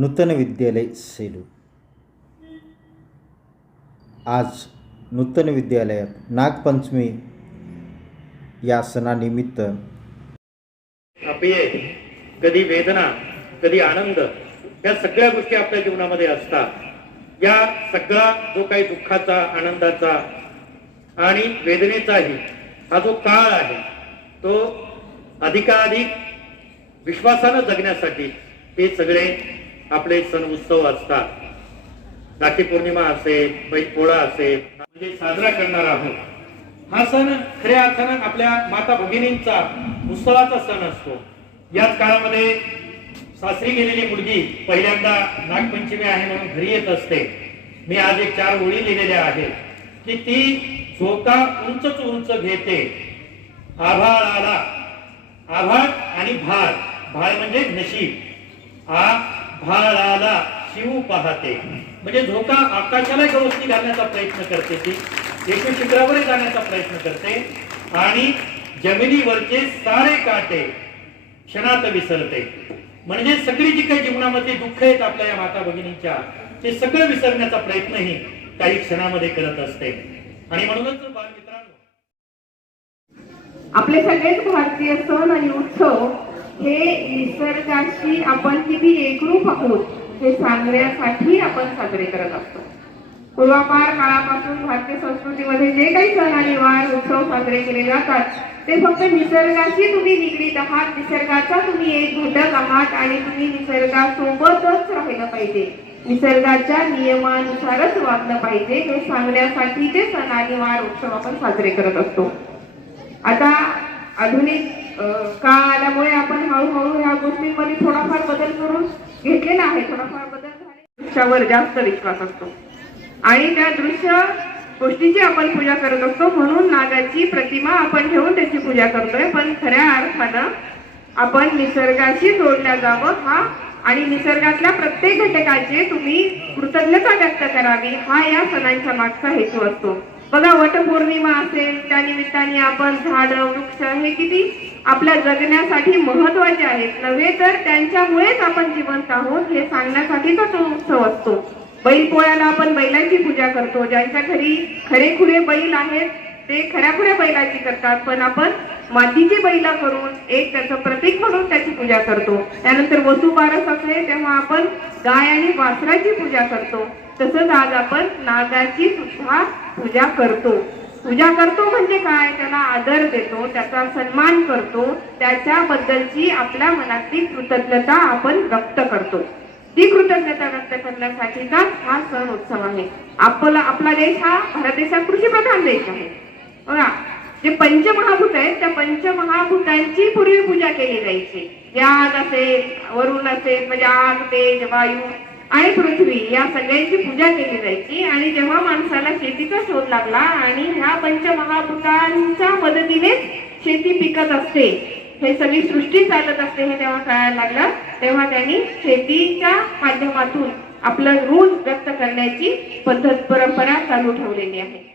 नूतन विद्यालय सेलू. आज नूतन विद्यालयात नागपंचमी या सणानिमित्त अपयय कधी वेदना कधी आनंद या सगळ्या गोष्टी आपल्या जीवनामध्ये असतात. या सगळा जो काही दुःखाचा आनंदाचा आणि वेदनेचाही हा जो काळ आहे तो अधिकाधिक विश्वासानं जगण्यासाठी हे सगळे आपले सण उत्सव असतात. राखी पौर्णिमा असेल बैलपोळा असेल म्हणजे साजरा करणार आहोत. हा सण खऱ्या अर्थानं आपल्या माता भगिनींचा उत्सवाचा सण असतो. याच काळामध्ये सासरी गेलेली मुलगी पहिल्यांदा नागपंचमी आहे म्हणून घरी येत असते. मी आज एक चार ओळी लिहिलेल्या आहेत की ती झोका उंचच उंच घेते. आभाळाला आभाळ आणि भाळ. भाळ म्हणजे नशीब. आ भाळाला शिव पाहते. म्हणजे झोका आकाशाला गवसणी घालण्याचा प्रयत्न करते ती. एक शिखरावरही जाण्याचा प्रयत्न करते. आणि जमिनीवरचे सारे काटे क्षणात विसरते. म्हणजे सगळी जी काही जीवनामध्ये दुःख आहेत आपल्या या माता भगिनींच्या ते सगळं विसरण्याचा प्रयत्नही काही क्षणामध्ये करत असते. आणि म्हणूनच बालमित्रांनो आपले सगळेच भारतीय सण आणि उत्सव हे निसर्गाशी आपण किती एकरूप आहोत हे सांगण्यासाठी आपण साजरे करत असतो. पूर्वापार काळापासून भारतीय संस्कृतीमध्ये जे काही सणानिवार उत्सव साजरे केले जातात ते फक्त निसर्गाशी तुम्ही निगडीत आहात निसर्गाचा तुम्ही एक घटक आहात आणि तुम्ही निसर्गासोबतच राहिलं पाहिजे. निसर्गाच्या नियमानुसारच वागलं पाहिजे हे सांगण्यासाठी ते सण आणि वार उत्सव आपण साजरे करत असतो. आता आधुनिक अ, ह्या थोडाफार बदल करून घेतलेला आहे. थोडाफार बदल झाले. दृश्यावर जास्त विश्वास असतो. आणि त्या दृश्य गोष्टीची आपण पूजा करत असतो. म्हणून नागाची प्रतिमा आपण ठेवून त्याची पूजा करतोय. पण खऱ्या अर्थानं आपण निसर्गाशी जोडल्या जावं हा आणि निसर्गातल्या प्रत्येक घटकाची तुम्ही कृतज्ञता व्यक्त करावी हा या सणांच्या मागचा हेतू असतो. बघा वटपौर्णिमा असेल त्या निमित्ताने आपण झाड वृक्ष हे किती आपल्या जगण्यासाठी महत्त्वाचे आहेत. नव्हे तर त्यांच्यामुळेच आपण जिवंत आहोत हे सांगण्यासाठीचा तो उत्सव असतो. बैलपोळ्याला आपण बैलांची पूजा करतो. ज्यांच्या घरी खरेखुरे बैल आहेत ते खऱ्याखुऱ्या बैलाची करतात पण आपण मातीची बैल करून एक त्याचं प्रतीक म्हणून त्याची पूजा करतो. त्यानंतर वसुबारस असते तेव्हा आपण गाय आणि वासराची पूजा करतो. तसंच आज आपण नागाची सुद्धा पूजा करतो. पूजा करतो म्हणजे काय? त्याला आदर देतो त्याचा सन्मान करतो त्याच्याबद्दलची आपल्या मनातली कृतज्ञता आपण व्यक्त करतो. ती कृतज्ञता व्यक्त करण्यासाठीचा हा सण उत्सव आहे. आपला आपला देश हा भारत देश हा कृषीप्रधान देश आहे. बघा जे पंचमहाभूत आहेत त्या पंचमहाभूतांची पूर्वी पूजा केली जायची. याग असेल वरुण असेल म्हणजे आग तेज वायू आणि पृथ्वी या सगळ्यांची पूजा केली जायची. आणि जेव्हा माणसाला शेतीचा शोध लागला आणि ह्या पंचमहाभूतांच्या मदतीने शेती पिकत असते हे सगळी सृष्टी चालत असते हे तेव्हा कळायला लागलं. तेव्हा त्यांनी शेतीच्या माध्यमातून आपलं ऋण व्यक्त करण्याची पद्धत परंपरा चालू ठेवलेली आहे.